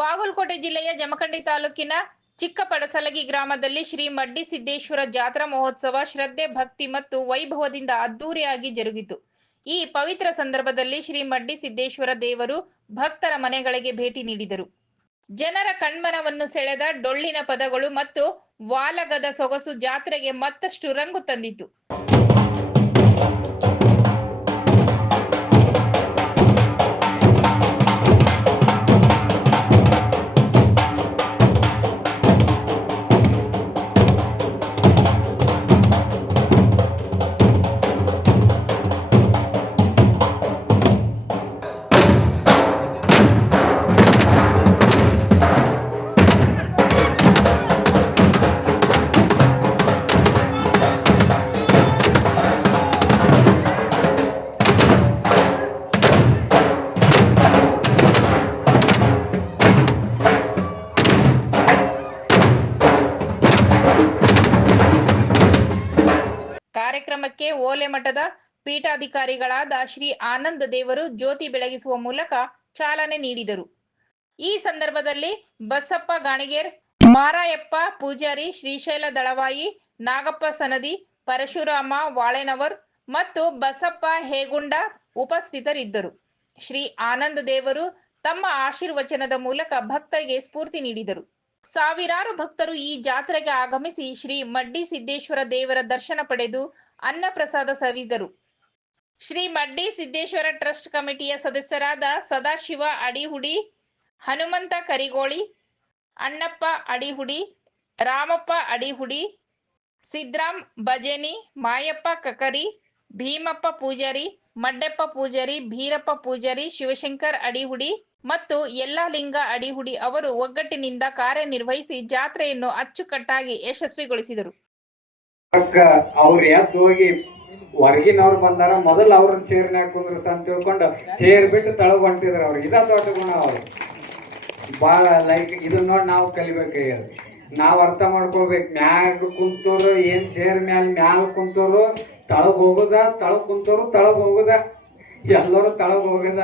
ಬಾಗಲಕೋಟೆ ಜಿಲ್ಲೆಯ ಜಮಖಂಡಿ ತಾಲೂಕಿನ ಚಿಕ್ಕಪಡಸಲಗಿ ಗ್ರಾಮದಲ್ಲಿ ಶ್ರೀ ಮಡ್ಡಿ ಸಿದ್ದೇಶ್ವರ ಜಾತ್ರಾ ಮಹೋತ್ಸವ ಶ್ರದ್ಧೆ, ಭಕ್ತಿ ಮತ್ತು ವೈಭವದಿಂದ ಅದ್ದೂರಿಯಾಗಿ ಜರುಗಿತು. ಈ ಪವಿತ್ರ ಸಂದರ್ಭದಲ್ಲಿ ಶ್ರೀ ಮಡ್ಡಿ ಸಿದ್ದೇಶ್ವರ ದೇವರು ಭಕ್ತರ ಮನೆಗಳಿಗೆ ಭೇಟಿ ನೀಡಿದರು. ಜನರ ಕಣ್ಮನವನ್ನು ಸೆಳೆದ ಡೊಳ್ಳಿನ ಪದಗಳು ಮತ್ತು ವಾಲಗದ ಸೊಗಸು ಜಾತ್ರೆಗೆ ಮತ್ತಷ್ಟು ರಂಗು ತಂದಿತು. ಕಾರ್ಯಕ್ರಮಕ್ಕೆ ಓಲೆ ಮಠದ ಪೀಠಾಧಿಕಾರಿಗಳಾದ ಶ್ರೀ ಆನಂದ ದೇವರು ಜ್ಯೋತಿ ಬೆಳಗಿಸುವ ಮೂಲಕ ಚಾಲನೆ ನೀಡಿದರು. ಈ ಸಂದರ್ಭದಲ್ಲಿ ಬಸಪ್ಪ ಗಾಣಿಗೇರ್, ಮಾರಾಯಪ್ಪ ಪೂಜಾರಿ ಶ್ರೀಶೈಲ ದಳವಾಯಿ, ನಾಗಪ್ಪ ಸನದಿ, ಪರಶುರಾಮ ವಾಳೆನವರ್ ಮತ್ತು ಬಸಪ್ಪ ಹೇಗುಂಡ ಉಪಸ್ಥಿತರಿದ್ದರು. ಶ್ರೀ ಆನಂದ ದೇವರು ತಮ್ಮ ಆಶೀರ್ವಚನದ ಮೂಲಕ ಭಕ್ತರಿಗೆ ಸ್ಫೂರ್ತಿ ನೀಡಿದರು. ಸಾವಿರಾರು ಭಕ್ತರು ಈ ಜಾತ್ರೆಗೆ ಆಗಮಿಸಿ ಶ್ರೀ ಮಡ್ಡಿ ಸಿದ್ದೇಶ್ವರ ದೇವರ ದರ್ಶನ ಪಡೆದು ಅನ್ನ ಪ್ರಸಾದ ಸವಿದರು. ಶ್ರೀ ಮಡ್ಡಿ ಸಿದ್ದೇಶ್ವರ ಟ್ರಸ್ಟ್ ಕಮಿಟಿಯ ಸದಸ್ಯರಾದ ಸದಾಶಿವ ಅಡಿಹುಡಿ, ಹನುಮಂತ ಕರಿಗೋಳಿ, ಅಣ್ಣಪ್ಪ ಅಡಿಹುಡಿ, ರಾಮಪ್ಪ ಅಡಿಹುಡಿ ಸಿದ್ರಾಮ್ ಭಜನಿ ಮಾಯಪ್ಪ ಕಕರಿ, ಭೀಮಪ್ಪ ಪೂಜಾರಿ ಮಡ್ಡೆಪ್ಪ ಪೂಜಾರಿ, ಭೀರಪ್ಪ ಪೂಜಾರಿ, ಶಿವಶಂಕರ್ ಅಡಿಹುಡಿ ಮತ್ತು ಯಲ್ಲಾಲಿಂಗ ಅಡಿಹುಡಿ ಅವರು ಒಗ್ಗಟ್ಟಿನಿಂದ ಕಾರ್ಯನಿರ್ವಹಿಸಿ ಜಾತ್ರೆಯನ್ನು ಅಚ್ಚುಕಟ್ಟಾಗಿ ಯಶಸ್ವಿಗೊಳಿಸಿದರು. ಅಕ್ಕ ಅವ್ರು ಎದ್ದು ಹೋಗಿ ಹೊರಗಿನವ್ರು ಬಂದಾರ, ಮೊದಲು ಅವ್ರನ್ನ ಚೇರ್ನ್ಯಾಗ ಕುಂದ್ರಸ ಅಂತ ತಿಳ್ಕೊಂಡು ಚೇರ್ ಬಿಟ್ಟು ತಳಗ್ ಹೊಂಟಿದ್ರ ಅವ್ರು. ಇದ ದೊಡ್ಡ ಗುಣ ಅವ್ರು. ಭಾಳ ಲೈಕ್ ಇದನ್ನ ನೋಡಿ ನಾವು ಕಲಿಬೇಕು ಹೇಳಿ ನಾವು ಅರ್ಥ ಮಾಡ್ಕೋಬೇಕು ಮ್ಯಾಗ ಕುಂತೋರು, ಏನು ಚೇರ್ ಮ್ಯಾಲ ಮ್ಯಾಲ ಕುಂತೋರು, ತಳಗ್ ಹೋಗುದ, ತಳಗ್ ಕುಂತೋರು, ತಳಗ್ ಹೋಗುದ. ಎಲ್ಲರೂ ತಳಗ್ ಹೋಗುದ.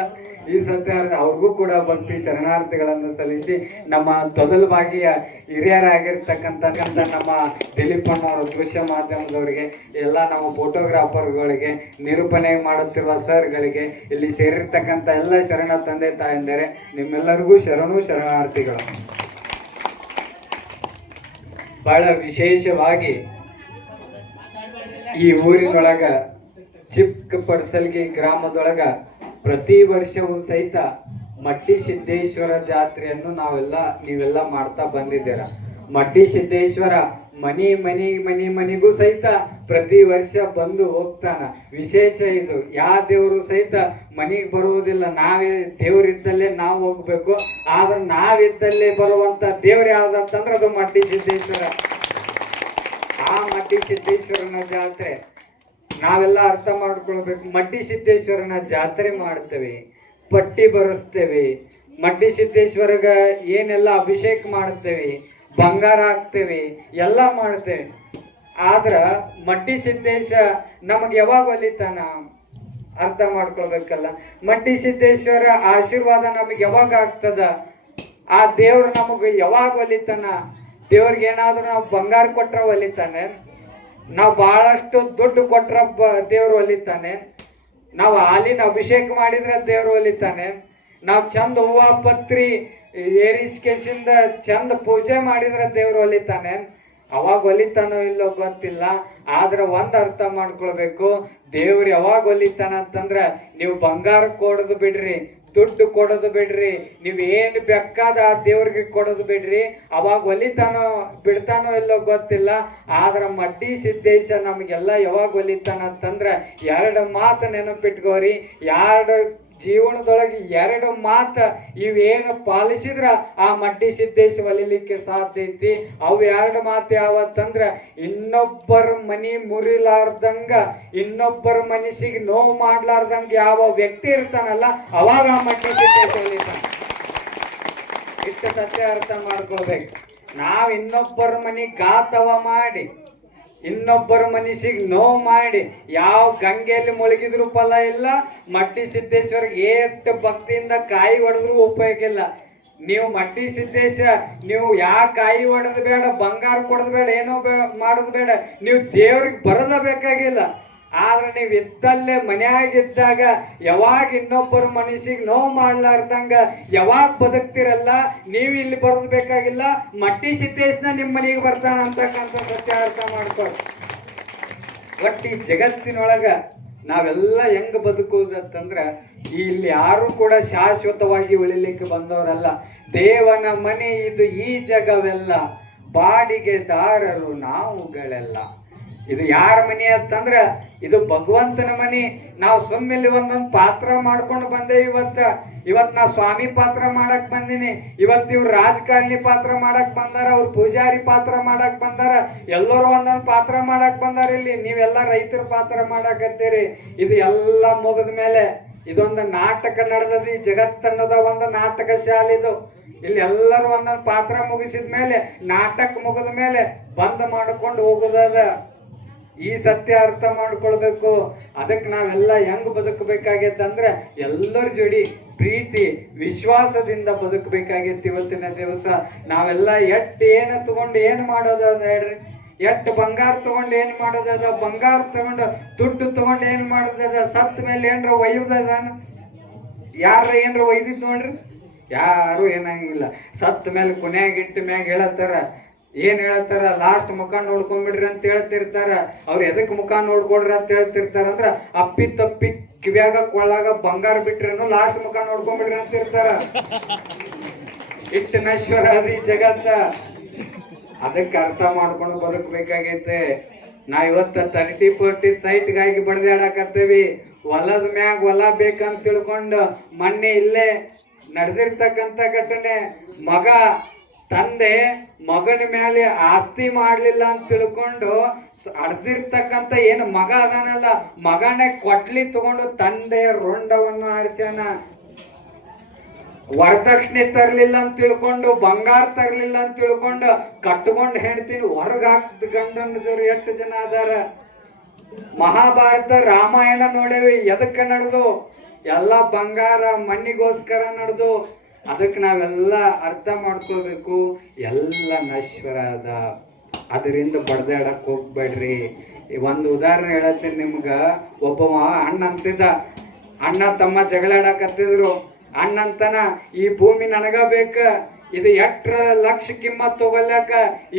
ಈ ಸತ್ಯಾರ್ಥ ಅವ್ರಿಗೂ ಕೂಡ ಭಕ್ತಿ ಶರಣಾರ್ಥಿಗಳನ್ನು ಸಲ್ಲಿಸಿ ನಮ್ಮ ತೊದಲು ಬಾಗಿಯ ಹಿರಿಯರಾಗಿರ್ತಕ್ಕಂಥ ನಮ್ಮ ದಿಲೀಪ್ ಅಣ್ಣವರು ದೃಶ್ಯ ಮಾಧ್ಯಮದವರಿಗೆ, ಎಲ್ಲ ನಮ್ಮ ಫೋಟೋಗ್ರಾಫರ್ಗಳಿಗೆ ನಿರೂಪಣೆ ಮಾಡುತ್ತಿರುವ ಸರ್ಗಳಿಗೆ ಇಲ್ಲಿ ಸೇರಿರ್ತಕ್ಕಂಥ ಎಲ್ಲ ಶರಣ ತಂದೆ ತಾಯಂದರೆ, ನಿಮ್ಮೆಲ್ಲರಿಗೂ ಶರಣು ಶರಣಾರ್ಥಿಗಳು. ಬಹಳ ವಿಶೇಷವಾಗಿ ಈ ಊರಿನೊಳಗ ಚಿಕ್ಕ ಪಡ್ಸಲ್ಗಿ ಗ್ರಾಮದೊಳಗ ಪ್ರತಿ ವರ್ಷವೂ ಸಹಿತ ಮಟ್ಟಿ ಸಿದ್ದೇಶ್ವರ ಜಾತ್ರೆಯನ್ನು ನಾವೆಲ್ಲ, ನೀವೆಲ್ಲ ಮಾಡ್ತಾ ಬಂದಿದ್ದೀರ? ಮಟ್ಟಿ ಸಿದ್ದೇಶ್ವರ ಮನಿ ಮನಿ ಮನಿ, ಮನಿಗೂ ಸಹಿತ ಪ್ರತಿ ವರ್ಷ ಬಂದು ಹೋಗ್ತಾನ. ವಿಶೇಷ ಇದು ಯಾವ ದೇವರು ಸಹಿತ ಮನೆಗೆ ಬರುವುದಿಲ್ಲ. ನಾವೇ ದೇವರಿದ್ದಲ್ಲೇ ನಾವು ಹೋಗ್ಬೇಕು. ಆದ್ರೆ ನಾವಿದ್ದಲ್ಲೇ ಬರುವಂತ ದೇವ್ರು ಯಾವ್ದಂತಂದ್ರೆ ಅದು ಮಟ್ಟಿ ಸಿದ್ದೇಶ್ವರ. ಆ ಮಟ್ಟಿ ಸಿದ್ದೇಶ್ವರನ ಜಾತ್ರೆ. ನಾವೆಲ್ಲ ಅರ್ಥ ಮಾಡ್ಕೊಳ್ಬೇಕು. ಮಡ್ಡಿ ಸಿದ್ದೇಶ್ವರನ ಜಾತ್ರೆ ಮಾಡ್ತೇವೆ, ಪಟ್ಟಿ ಬರೆಸ್ತೇವೆ. ಮಡ್ಡಿ ಸಿದ್ದೇಶ್ವರಗ ಏನೆಲ್ಲ ಅಭಿಷೇಕ ಮಾಡ್ತೇವೆ ಬಂಗಾರ ಹಾಕ್ತೇವೆ, ಎಲ್ಲ ಮಾಡ್ತೇವೆ. ಆದ್ರೆ ಮಡ್ಡಿ ಸಿದ್ದೇಶ ನಮಗೆ ಯಾವಾಗ ಒಲಿತಾನ? ಅರ್ಥ ಮಾಡ್ಕೊಳ್ಬೇಕಲ್ಲ. ಮಡ್ಡಿ ಸಿದ್ದೇಶ್ವರ ಆಶೀರ್ವಾದ ನಮಗೆ ಯಾವಾಗ ಆಗ್ತದ? ಆ ದೇವ್ರು ನಮಗೆ ಯಾವಾಗ ಒಲಿತಾನ? ದೇವ್ರಿಗೆ ಏನಾದರೂ ನಾವು ಬಂಗಾರ ಕೊಟ್ರೆ ಒಲಿತಾನೆ? ನಾವು ಬಹಳಷ್ಟು ದುಡ್ಡು ಕೊಟ್ರ ದೇವರು ಒಲಿತಾನೆ. ನಾವು ಹಾಲಿನ ಅಭಿಷೇಕ ಮಾಡಿದ್ರೆ ದೇವ್ರು ಒಲಿತಾನೆ. ನಾವು ಚಂದ ಹೂವ, ಪತ್ರಿ ಏರಿಸ್ಕೇಶಿಂದ ಚಂದ ಪೂಜೆ ಮಾಡಿದ್ರೆ ದೇವ್ರು ಒಲಿತಾನೆ. ಅವಾಗ ಒಲಿತಾನೋ ಇಲ್ಲೋ ಗೊತ್ತಿಲ್ಲ. ಆದ್ರೆ ಒಂದು ಅರ್ಥ ಮಾಡ್ಕೊಳ್ಬೇಕು. ದೇವ್ರು ಯಾವಾಗ ಒಲಿತಾನ ಅಂತಂದ್ರೆ ನೀವು ಬಂಗಾರ ಕೊಡೋದು ಬಿಡ್ರಿ. ದುಡ್ಡು ಕೊಡೋದು ಬಿಡ್ರಿ. ನೀವು ಏನು ಬೇಕಾದ ದೇವ್ರಿಗೆ ಕೊಡೋದು ಬಿಡ್ರಿ. ಅವಾಗ ಒಲಿತಾನೋ ಬಿಡ್ತಾನೋ ಎಲ್ಲೋ ಗೊತ್ತಿಲ್ಲ. ಆದ್ರೆ ಮಡ್ಡಿ ಸಿದ್ದೇಶ ನಮಗೆಲ್ಲ ಯಾವಾಗ ಒಲಿತಾನ ಅಂತಂದ್ರ ಎರಡು ಮಾತು ನೆನಪಿಟ್ಕೋರಿ. ಎರಡು ಜೀವನದೊಳಗೆ ಎರಡು ಮಾತ ಇವೇನು ಪಾಲಿಸಿದ್ರ ಆ ಮಡ್ಡಿ ಸಿದ್ದೇಶ ಒಲಿಲಿಕ್ಕೆ ಸಾಧ್ಯ ಐತಿ? ಅವು ಎರಡು ಮಾತು ಯಾವತ್ತಂದ್ರ ಇನ್ನೊಬ್ಬರ ಮನಿ ಮುರಿಲಾರ್ದಂಗ, ಇನ್ನೊಬ್ಬರ ಮನಸ್ಸಿಗೆ ನೋವು ಮಾಡ್ಲಾರ್ದಂಗ ಯಾವ ವ್ಯಕ್ತಿ ಇರ್ತಾನಲ್ಲ, ಅವಾಗ ಆ ಮಡ್ಡಿ ಸಿದ್ದೇಶ ಒಲಿತಾನ. ಇಷ್ಟ ಸತ್ಯ ಅರ್ಥ ಮಾಡ್ಕೊಳ್ಬೇಕು. ನಾವು ಇನ್ನೊಬ್ಬರ ಮನಿ ಗಾತವ ಮಾಡಿ ಇನ್ನೊಬ್ಬರ ಮನಸ್ಸಿಗೆ ನೋವು ಮಾಡಿ, ಯಾವ ಗಂಗೆಯಲ್ಲಿ ಮುಳುಗಿದ್ರು ಫಲ ಇಲ್ಲ ಮಟ್ಟಿ ಸಿದ್ದೇಶ್ವರಿಗೆ ಎಷ್ಟು ಭಕ್ತಿಯಿಂದ ಕಾಯಿ ಹೊಡೆದ್ರು ಉಪಯೋಗ ಇಲ್ಲ. ನೀವು ಮಟ್ಟಿ ಸಿದ್ದೇಶ ನೀವು ಯಾ ಕಾಯಿ ಹೊಡೆದ್ ಬೇಡ, ಬಂಗಾರ ಕೊಡದ್ ಬೇಡ, ಏನೋ ಬೇ- ಮಾಡೋದು ಬೇಡ, ನೀವು ದೇವ್ರಿಗೆ ಬರದ ಬೇಕಾಗಿಲ್ಲ. ಆದ್ರೆ ನೀವು ಇದ್ದಲ್ಲೇ ಮನೆಯಾಗಿದ್ದಾಗ ಯಾವಾಗ ಇನ್ನೊಬ್ಬರ ಮನಸ್ಸಿಗೆ ನೋವು ಮಾಡ್ಲಾರ್ದಂಗ ಯಾವಾಗ ಬದುಕ್ತಿರಲ್ಲ, ನೀವು ಇಲ್ಲಿ ಬರೋದು ಬೇಕಾಗಿಲ್ಲ, ಮಟ್ಟಿ ಸಿದ್ದೇಶ್ನ ನಿಮ್ಮ ಮನೆಗೆ ಬರ್ತಾನ ಅಂತಕ್ಕಂಥ ಸತ್ಯ ಅರ್ಥ ಮಾಡ್ತಾರೆ ಒಟ್ಟು ಈ ಜಗತ್ತಿನೊಳಗೆ ನಾವೆಲ್ಲ ಹೆಂಗ್ ಬದುಕುವುದಂತಂದ್ರ, ಇಲ್ಲಿ ಯಾರು ಕೂಡ ಶಾಶ್ವತವಾಗಿ ಉಳಿಲಿಕ್ಕೆ ಬಂದವರಲ್ಲ. ದೇವನ ಮನೆ ಇದು ಈ ಜಗವೆಲ್ಲ. ಬಾಡಿಗೆದಾರರು ನಾವುಗಳೆಲ್ಲ. ಇದು ಯಾರ ಮನೆ ಅಂತಂದ್ರೆ ಇದು ಭಗವಂತನ ಮನೆ. ನಾವು ಸುಮ್ಮನೆ ಒಂದೊಂದು ಪಾತ್ರ ಮಾಡ್ಕೊಂಡು ಬಂದೆ ಇವತ್ತ. ಇವತ್ತು ನಾ ಸ್ವಾಮಿ ಪಾತ್ರ ಮಾಡಕ್ ಬಂದಿನಿ. ಇವತ್ತು ಇವ್ರು ರಾಜಕಾರಣಿ ಪಾತ್ರ ಮಾಡಕ್ ಬಂದಾರ, ಅವ್ರು ಪೂಜಾರಿ ಪಾತ್ರ ಮಾಡಕ್ ಬಂದಾರ. ಎಲ್ಲರೂ ಒಂದೊಂದು ಪಾತ್ರ ಮಾಡಕ್ ಬಂದಾರ ಇಲ್ಲಿ. ನೀವೆಲ್ಲ ರೈತರ ಪಾತ್ರ ಮಾಡಕತ್ತೀರಿ. ಇದು ಎಲ್ಲ ಮುಗಿದ ಮೇಲೆ ಇದೊಂದು ನಾಟಕ ನಡೆದದ, ಈ ಜಗತ್ತನ್ನದ ಒಂದು ನಾಟಕ ಶಾಲೆ ಇದು. ಇಲ್ಲಿ ಎಲ್ಲರೂ ಒಂದೊಂದು ಪಾತ್ರ ಮುಗಿಸಿದ ಮೇಲೆ ನಾಟಕ ಮುಗಿದ ಮೇಲೆ ಬಂದ್ ಮಾಡ್ಕೊಂಡು ಹೋಗೋದದ. ಈ ಸತ್ಯ ಅರ್ಥ ಮಾಡ್ಕೊಳ್ಬೇಕು. ಅದಕ್ಕೆ ನಾವೆಲ್ಲ ಹೆಂಗ್ ಬದುಕಬೇಕಾಗೈತಂದ್ರೆ ಎಲ್ಲರ ಜೋಡಿ ಪ್ರೀತಿ, ವಿಶ್ವಾಸದಿಂದ ಬದುಕಬೇಕಾಗೈತಿ ಇವತ್ತಿನ ದಿವಸ. ನಾವೆಲ್ಲ ಎಟ್ಟು ಏನು ತಗೊಂಡು ಏನು ಮಾಡೋದದ ಹೇಳ್ರಿ? ಎಟ್ಟು ಬಂಗಾರ ತಗೊಂಡು ಏನು ಮಾಡೋದದ ಬಂಗಾರ ತಗೊಂಡು ದುಡ್ಡು ತಗೊಂಡು ಏನು ಮಾಡೋದದ ಸತ್ ಮೇಲೆ ಏನ್ರ ಒಯ್ಯೋದದ ಯಾರ ಏನರ ಒಯ್ದಿದ್ ನೋಡ್ರಿ? ಯಾರು ಏನಂಗಿಲ್ಲ. ಸತ್ ಮೇಲೆ ಕೊನೆಯಾಗಿಟ್ಟ ಮ್ಯಾಗ ಹೇಳತ್ತಾರ ಏನ್ ಹೇಳತ್ತಾರ ಲಾಸ್ಟ್ ಮುಖ ನೋಡ್ಕೊಂಡ್ಬಿಡ್ರಿ ಅಂತ ಹೇಳ್ತಿರ್ತಾರ. ಅವ್ರು ಎದಕ್ ಮುಖ ನೋಡ್ಕೊಡ್ರಿ ಅಂತ ಹೇಳ್ತಿರ್ತಾರ ಅಂದ್ರ ಅಪ್ಪಿ ತಪ್ಪಿ ಕಿವ್ಯಾಗ ಕೊಳ್ಳಾಗ ಬಂಗಾರ ಬಿಟ್ರೇನು ಲಾಸ್ಟ್ ಮುಖ ನೋಡ್ಕೊಂಡ್ಬಿಡ್ರಿ ಅಂತ ಇರ್ತಾರ ಇಟ್ಟು ನಶ್ವರ ಅದ ಜಗತ್ತ. ಅದಕ್ಕೆ ಅರ್ಥ ಮಾಡ್ಕೊಂಡು ಬದುಕಬೇಕಾಗೈತೆ. ನಾ ಇವತ್ತ ತರ್ಟಿ ಫೋರ್ಟಿ ಸೈಟ್ಗಾಗಿ ಬಡ್ದಾಡಕತ್ತೇವಿ. ಹೊಲದ ಮ್ಯಾಗ ಹೊಲ ಬೇಕಂತ ತಿಳ್ಕೊಂಡು ಮಣ್ಣೆ ಇಲ್ಲೇ ನಡೆದಿರ್ತಕ್ಕಂಥ ಘಟನೆ. ಮಗ ತಂದೆ ಮಗನ ಮೇಲೆ ಆಸ್ತಿ ಮಾಡ್ಲಿಲ್ಲ ಅಂತ ತಿಳ್ಕೊಂಡು ಅಡ್ದಿರ್ತಕ್ಕಂಥ ಏನು ಮಗ ಅದಾನಲ್ಲ, ಮಗನೇ ಕೊಟ್ಲಿ ತಗೊಂಡು ತಂದೆಯ ರುಂಡವನ್ನು ಆರಿಸ್ಯಾನ ವರದಕ್ಷಿಣೆ ತರ್ಲಿಲ್ಲ ಅಂತ ತಿಳ್ಕೊಂಡು, ಬಂಗಾರ ತರ್ಲಿಲ್ಲ ಅಂತ ತಿಳ್ಕೊಂಡು ಕಟ್ಕೊಂಡು ಹೆಣ್ತೀನಿ ಹೊರಗ್ ಹಾಕ್ದ ಗಂಡನದವ್ರು ಎಷ್ಟು ಜನ ಅದಾರ. ಮಹಾಭಾರತ ರಾಮಾಯಣ ನೋಡೇವಿ ಎದಕ್ಕೆ ನಡೆದು? ಎಲ್ಲ ಬಂಗಾರ ಮಣ್ಣಿಗೋಸ್ಕರ ನಡೆದು. ಅದಕ್ಕೆ ನಾವೆಲ್ಲ ಅರ್ಥ ಮಾಡ್ಕೋಬೇಕು ಎಲ್ಲ ನಶ್ವರ ಅದ ಅದರಿಂದ ಬಡ್ದಾಡಕ್ ಹೋಗ್ಬೇಡ್ರಿ. ಒಂದು ಉದಾಹರಣೆ ಹೇಳತ್ತೀನಿ ನಿಮ್ಗೆ. ಒಬ್ಬವ ಅಣ್ಣ ಅಂತಿದ್ದ. ಅಣ್ಣ ತಮ್ಮ ಜಗಳಾಡಕತ್ತಿದ್ರು ಅಣ್ಣಂತನ, ಈ ಭೂಮಿ ನನಗ ಬೇಕ. ಇದು ಎಟ್ರ ಲಕ್ಷ ಕಿಮ್ಮತ್ ತಗೊಲ್ಯಾಕ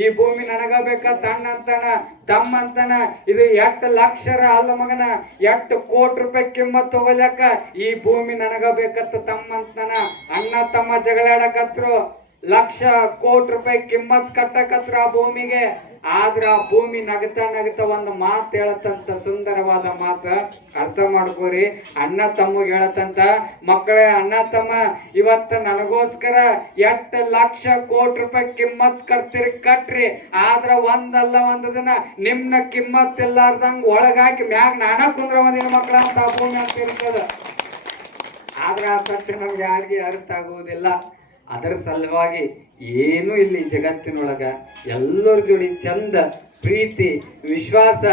ಈ ಭೂಮಿ ನನಗ ಬೇಕ ತಣ್ಣ ಅಂತಾನ ತಮ್ಮ ಅಂತಾನ ಇದು ಎಟ್ ಲಕ್ಷರ ಅಲ್ಲ ಮಗನ, ಎಟ್ ಕೋಟಿ ರೂಪಾಯಿ ಕಿಮ್ಮತ್ ತಗೊಲ್ಯಾಕ ಈ ಭೂಮಿ ನನಗ ಬೇಕತ್ತ ತಮ್ಮ ಅಂತನ ಅಣ್ಣ ತಮ್ಮ ಜಗಳಾಡಕತ್ರು. ಲಕ್ಷ ಕೋಟಿ ರೂಪಾಯಿ ಕಿಮ್ಮತ್ ಕಟ್ಟಕತ್ರ ಆ ಭೂಮಿಗೆ. ಆದ್ರ ಆ ಭೂಮಿ ನಗತ ನಗತ ಒಂದು ಮಾತು ಹೇಳತಂತ ಸುಂದರವಾದ ಮಾತು. ಅರ್ಥ ಮಾಡ್ಕೋರಿ. ಅಣ್ಣ ತಮ್ಮ ಹೇಳತಂತ ಮಕ್ಕಳೇ ಅಣ್ಣ ತಮ್ಮ, ಇವತ್ತ ನನಗೋಸ್ಕರ ಎಷ್ಟು ಲಕ್ಷ ಕೋಟಿ ರೂಪಾಯಿ ಕಿಮ್ಮತ್ ಕಟ್ತಿರಿ, ಕಟ್ರಿ. ಆದ್ರ ಒಂದಲ್ಲ ಒಂದು ದಿನ ನಿಮ್ನ ಕಿಮ್ಮತ್ ಇಲ್ಲಾರ್ದಂಗ ಒಳಗಾಕಿ ಮ್ಯಾಗ ನಾನ ಕುಂದ್ರ ಒಂದಿನ ಮಕ್ಕಳ ಅಂತ ಆ ಭೂಮಿ ಅಂತ ಇರ್ತದ. ಆದ್ರ ಆ ಸತ್ಯ ನಮ್ಗೆ ಯಾರಿಗೆ ಅರ್ಥ ಆಗುವುದಿಲ್ಲ. ಅದರ ಸಲುವಾಗಿ ಏನು ಇಲ್ಲಿ ಜಗತ್ತಿನೊಳಗ ಎಲ್ಲರ ಜೋಡಿ ಚಂದ, ಪ್ರೀತಿ, ವಿಶ್ವಾಸ,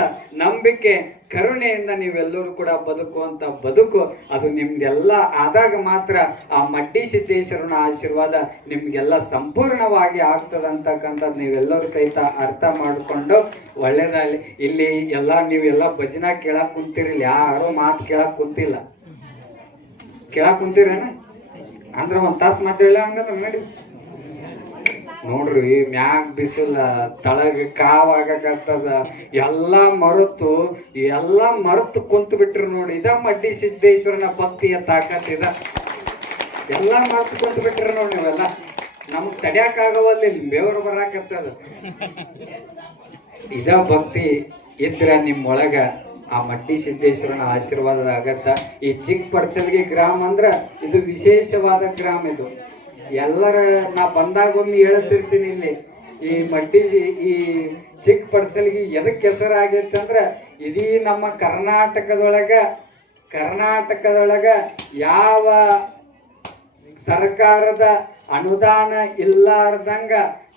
ನಂಬಿಕೆ, ಕರುಣೆಯಿಂದ ನೀವೆಲ್ಲರೂ ಕೂಡ ಬದುಕುವಂಥ ಬದುಕು. ಅದು ನಿಮ್ಗೆಲ್ಲ ಆದಾಗ ಮಾತ್ರ ಆ ಮಡ್ಡಿ ಸಿದ್ದೇಶ್ವರನ ಆಶೀರ್ವಾದ ನಿಮ್ಗೆಲ್ಲ ಸಂಪೂರ್ಣವಾಗಿ ಆಗ್ತದಂತಕ್ಕಂಥದ್ದು ನೀವೆಲ್ಲರೂ ಸಹಿತ ಅರ್ಥ ಮಾಡಿಕೊಂಡು ಒಳ್ಳೇದಾಗಲಿ. ಇಲ್ಲಿ ಎಲ್ಲ ನೀವೆಲ್ಲ ಭಜನಾ ಕೇಳಕ್ ಕುಂತಿರಲಿಲ್ಲ ಯಾರು ಮಾತು ಕೇಳಕ್ ಕುಂತಿಲ್ಲ. ಕೇಳಕ್ಕೆ ಕುಂತೀರೇನ? ಅಂದ್ರ ಒಂದ್ ತಾಸು ಮಾತಾಡಲ್ಲ ಹಂಗಂದ್ರ ನೋಡಿ ನೋಡ್ರಿ, ಮ್ಯಾಗ್ ಬಿಸಿಲ, ತಳಗ ಕಾವಾಗಕತ್ತದ ಎಲ್ಲ ಮರೆತು ಎಲ್ಲ ಮರೆತು ಕುಂತು ಬಿಟ್ರು ನೋಡಿ, ಇದ ಮಡ್ಡಿ ಸಿದ್ದೇಶ್ವರನ ಭಕ್ತಿಯ ತಾಕತ್ ಇದ. ಎಲ್ಲ ಮರೆತು ಕುಂತು ಬಿಟ್ರಿ ನೋಡಿ ನೀವೆಲ್ಲ. ನಮ್ಗ್ ಇಲ್ಲಿ ಬೇವರು ಬರಾಕತ್ತದ. ಇದ ಭಕ್ತಿ ಇದ್ರ ನಿಮ್ಮೊಳಗ ಆ ಮಟ್ಟಿ ಸಿದ್ದೇಶ್ವರನ ಆಶೀರ್ವಾದ ಆಗತ್ತ ಈ ಚಿಕ್ಕ ಪರ್ಸನ್ಗೆ ಗ್ರಾಮ ಅಂದ್ರ ಇದು ವಿಶೇಷವಾದ ಗ್ರಾಮ ಇದು. ಎಲ್ಲರ ನಾ ಬಂದಾಗೊಮ್ಮೆ ಹೇಳ್ತಿರ್ತೀನಿ ಇಲ್ಲಿ. ಈ ಮಟ್ಟಿ ಈ ಚಿಕ್ಕ ಪಡ್ಸಲ್ಗಿ ಎದಕ್ಕೆ ಹೆಸರಾಗೈತೆ ಅಂದ್ರೆ ಇಡೀ ನಮ್ಮ ಕರ್ನಾಟಕದೊಳಗ ಕರ್ನಾಟಕದೊಳಗ ಯಾವ ಸರ್ಕಾರದ ಅನುದಾನ ಇಲ್ಲಾರ್ದಂಗ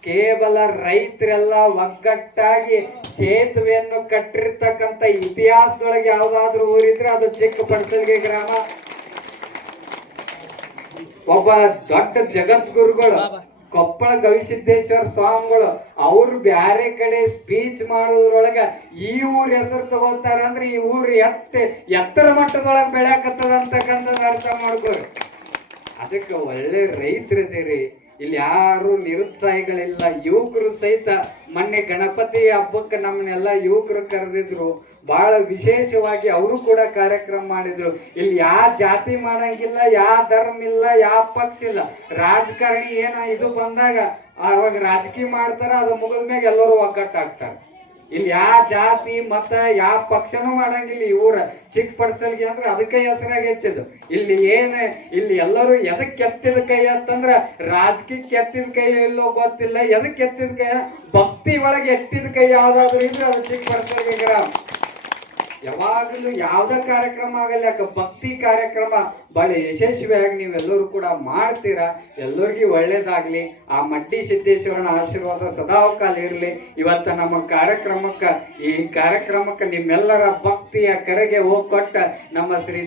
ಕೇವಲ ರೈತರೆಲ್ಲ ಒಗ್ಗಟ್ಟಾಗಿ ಸೇತುವೆಯನ್ನು ಕಟ್ಟಿರ್ತಕ್ಕಂಥ ಇತಿಹಾಸದೊಳಗೆ ಯಾವ್ದಾದ್ರು ಊರಿದ್ರೆ ಅದು ಚಿಕ್ಕ ಪಡ್ಸಲ್ಗೆ ಗ್ರಾಮ. ಒಬ್ಬ ದೊಡ್ಡ ಜಗದ್ಗುರುಗಳು, ಕೊಪ್ಪಳ ಗವಿಸಿದ್ದೇಶ್ವರ ಸ್ವಾಮಿಗಳು, ಅವ್ರು ಬ್ಯಾರೆ ಕಡೆ ಸ್ಪೀಚ್ ಮಾಡೋದ್ರೊಳಗ ಈ ಊರ ಹೆಸರು ತಗೋತಾರ ಅಂದ್ರೆ ಈ ಊರು ಎತ್ತ, ಎತ್ತರ ಮಟ್ಟದೊಳಗೆ ಬೆಳ್ಯಾಕತ್ತದ ಅಂತಕ್ಕಂಥದ್ದು ಅರ್ಥ ಮಾಡ್ಕೋರಿ ಅದಕ್ಕೆ ಒಳ್ಳೆ ರೈತರಿದ್ದೀರಿ. ಇಲ್ಲಿ ಯಾರು ನಿರುತ್ಸಾಹಿಗಳಿಲ್ಲ. ಯುವಕರು ಸಹಿತ ಮೊನ್ನೆ ಗಣಪತಿ ಹಬ್ಬಕ್ಕೆ ನಮ್ಮನ್ನೆಲ್ಲ ಯುವಕರು ಕರೆದಿದ್ರು. ಬಹಳ ವಿಶೇಷವಾಗಿ ಅವರು ಕೂಡ ಕಾರ್ಯಕ್ರಮ ಮಾಡಿದ್ರು. ಇಲ್ಲಿ ಯಾವ ಜಾತಿ ಮಾಡಂಗಿಲ್ಲ, ಯಾವ ಧರ್ಮ ಇಲ್ಲ, ಯಾವ ಪಕ್ಷ ಇಲ್ಲ. ರಾಜಕಾರಣಿ ಏನ ಇದು ಬಂದಾಗ ಅವಾಗ ರಾಜಕೀಯ ಮಾಡ್ತಾರ, ಅದು ಮುಗಿದ ಮ್ಯಾಗ ಎಲ್ಲರೂ ಒಗ್ಗಟ್ಟಾಗ್ತಾರೆ. ಇಲ್ಲಿ ಯಾವ ಜಾತಿ, ಮತ ಯಾವ ಪಕ್ಷನೂ ಮಾಡಂಗಿಲ್ಲ ಊರ. ಚಿಕ್ಕ ಪರ್ಸಲ್ಗೆ ಅಂದ್ರೆ ಅದಕ್ಕೆ ಹೆಸರಾಗೈತಿದು ಇಲ್ಲಿ ಏನು, ಇಲ್ಲಿ ಎಲ್ಲರೂ ಎದಕ್ಕೆ ಎತ್ತಿದ ಕೈ ಅಂತಂದ್ರ ರಾಜಕೀಯಕ್ಕೆ ಎತ್ತಿದ ಕೈ ಎಲ್ಲೋ ಗೊತ್ತಿಲ್ಲ. ಎದಕ್ಕೆ ಎತ್ತಿದ ಕೈ? ಭಕ್ತಿ ಒಳಗೆ ಎತ್ತಿದ ಕೈ ಯಾವ್ದಾದ್ರು ಇದ್ರೆ ಅದು ಚಿಕ್ಕ ಪರ್ಸಲ್ಗೆ ಗ್ರಾಮ. ಯಾವಾಗಲೂ ಯಾವ್ದ ಕಾರ್ಯಕ್ರಮ ಆಗಲ್ಲ ಯಾಕೆ ಭಕ್ತಿ ಕಾರ್ಯಕ್ರಮ, ಬಹಳ ಯಶಸ್ವಿಯಾಗಿ ನೀವೆಲ್ಲರೂ ಕೂಡ ಮಾಡ್ತೀರಾ? ಎಲ್ಲರಿಗೂ ಒಳ್ಳೇದಾಗ್ಲಿ. ಆ ಮಟ್ಟಿ ಸಿದ್ದೇಶ್ವರನ ಆಶೀರ್ವಾದ ಸದಾಕಾಲ ಇರಲಿ. ಇವತ್ತ ನಮ್ಮ ಕಾರ್ಯಕ್ರಮಕ್ಕೆ, ಈ ಕಾರ್ಯಕ್ರಮಕ್ಕೆ ನಿಮ್ಮೆಲ್ಲರ ಭಕ್ತಿಯ ಕರೆಗೆ ಹೋಗಿ ಕೊಟ್ಟ ನಮ್ಮ ಶ್ರೀ